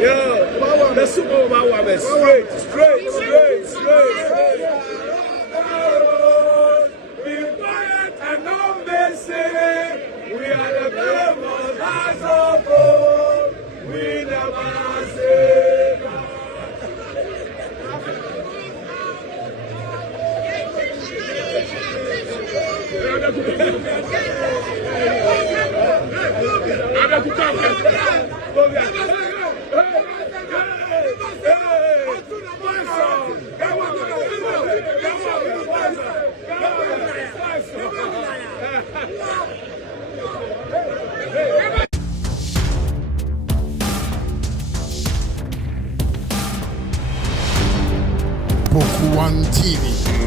Yeah, power, the super power, straight. Be quiet and don't listen. We are the famous house of gold. We never say Boku One TV.